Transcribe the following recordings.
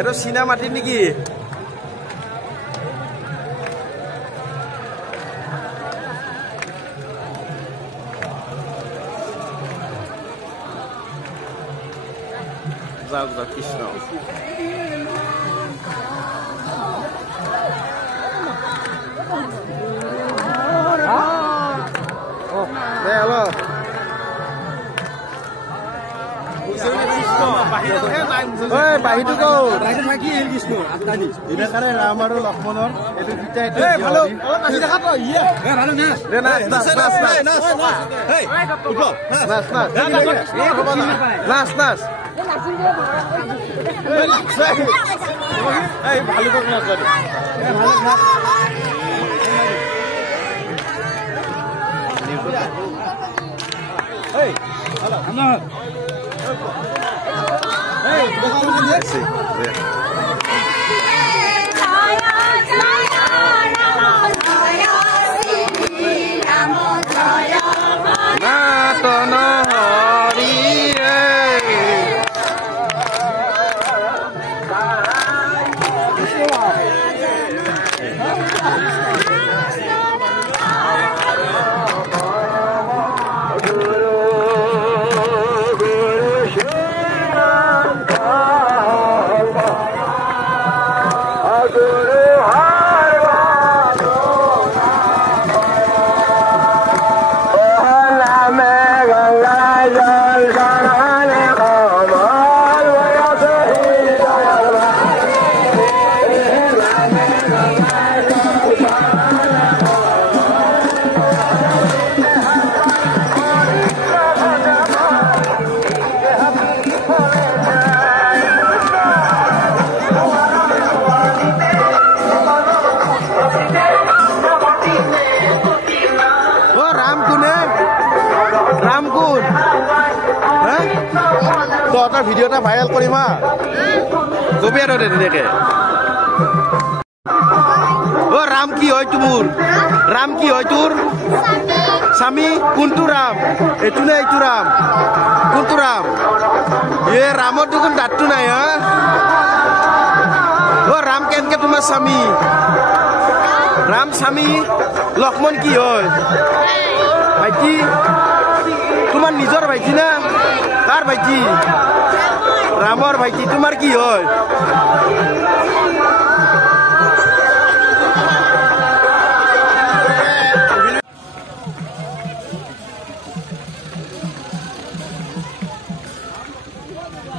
Itu Sina mati niki. Zagda Krishna. Oh, halo. Oi, bahitu ko. Bahitu lagi Krishna. Adani. Ini kare Ramar Lakshmanar. Itu kita itu. Eh, halo. Oh, nasi dekat to. Iya. Eh, halo Nas. Nas. Hei. Upo. Nas. Nas. Hei, halo kok Nas tadi. Eh, halo Nas. Hei. Halo. Nas. Hey, udah kamu kan ya? Sih. Video এটা viral করিম হা কবি আর দেখে ও রাম কি হয় তোর রাম কি হয় তোর স্বামী কোনটো রাম এটু না এইটো রাম কোনটো রাম এ ৰামৰ দেখোন দাঁতটো নাই হা ও ৰাম কেনকে তোমাৰ স্বামী ৰাম স্বামী লক্ষ্মণ কি হয় ভাইটি তোমাৰ নিজৰ ভাইটি না কাৰ ভাইটি ৰামৰ ভাইটি তোমাৰ কি হয়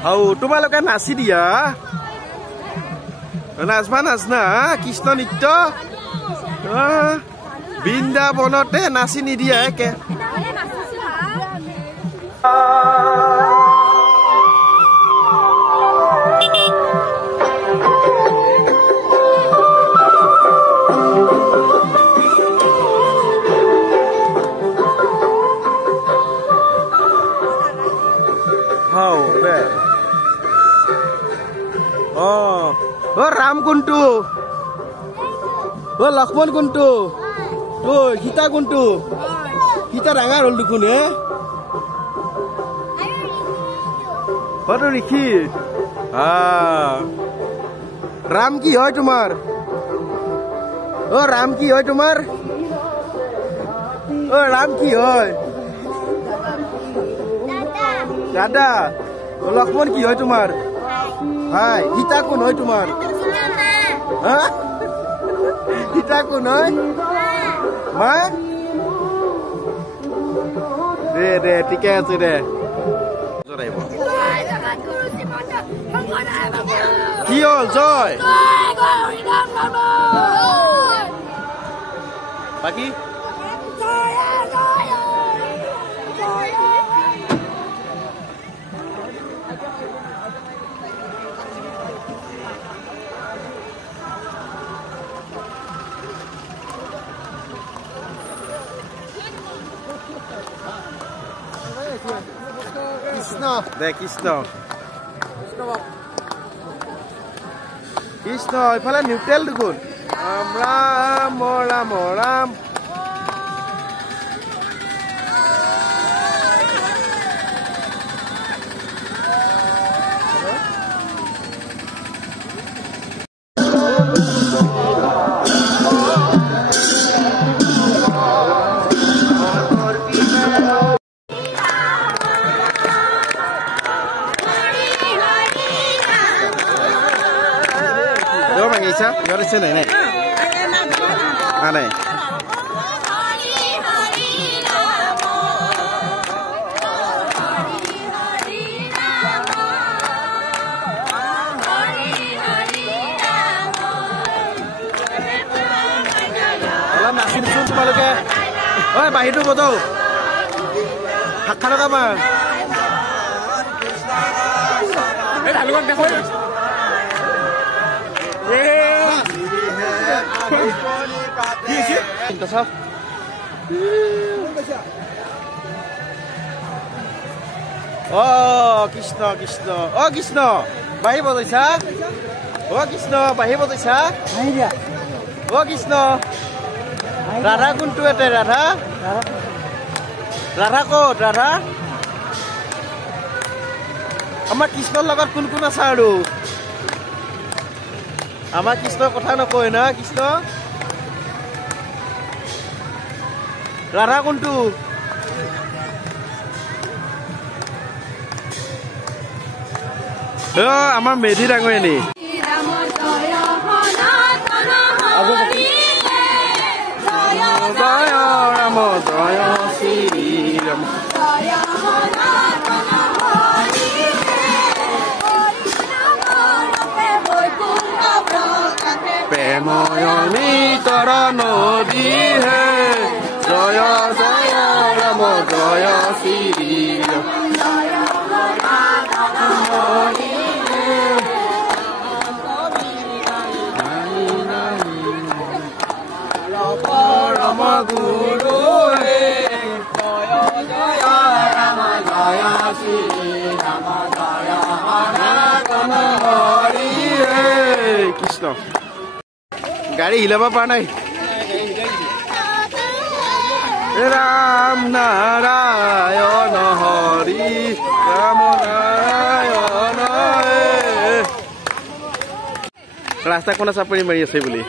আও তোমালোকে নাচি দিয়া নাচবা নাচনা কৃষ্ণ নৃত্য বৃন্দাবনতে নাচি নিদিয়া একে ও রাম কোনটো ও লক্ষ্মণ কোনটো ও সীতা কোনটো সীতা ডাঙৰ হল দেখোন হে কত ঋষি রাম কি হয় তোমার ও রাম কি হয় তোমার ও রাম কি হয় দাদা ও লক্ষ্মণ কি হয় তোমার হাই সীতা কোন হয় তোমার হ্যাঁ সীতা কোন হয় মা দে দে ঠিকে আছে দে কি হল জয় বাকি কৃষ্ণ দে কৃষ্ণ কৃষ্ণ ইফালে নিউট্ৰেল দেখোন Ram Ram Ram Yo de sini nih. Aneh. Alam nasi sun sepalu ke. Oh, bahi tu betul. Hak kana kama. Laluan ke sana. Oh, Krishna, Krishna. Oh, Krishna. Bahi bataisa? Oh, Krishna, bahi bataisa? Oh, Krishna. Radha kuntu ete Radha? Radha ko, Radha? Amar Krishna lagat kun kun asa aru? Amar Krishna kotha nokoy na, Krishna? Radha kuntu? আমার মেধি ডাঙর নি জয় রাম জয় শ্রী রাম প্রেময়নী তর নদী হে জয় জয় রাম জয় Shri Ram Guru Jaya Jaya Rama Jaya Shri Rama Jaya Anatana Hari Krishna Gari hilaba pa nai Ram Narayana Hari Ram Narayana Rasta kona sapani mari ase boli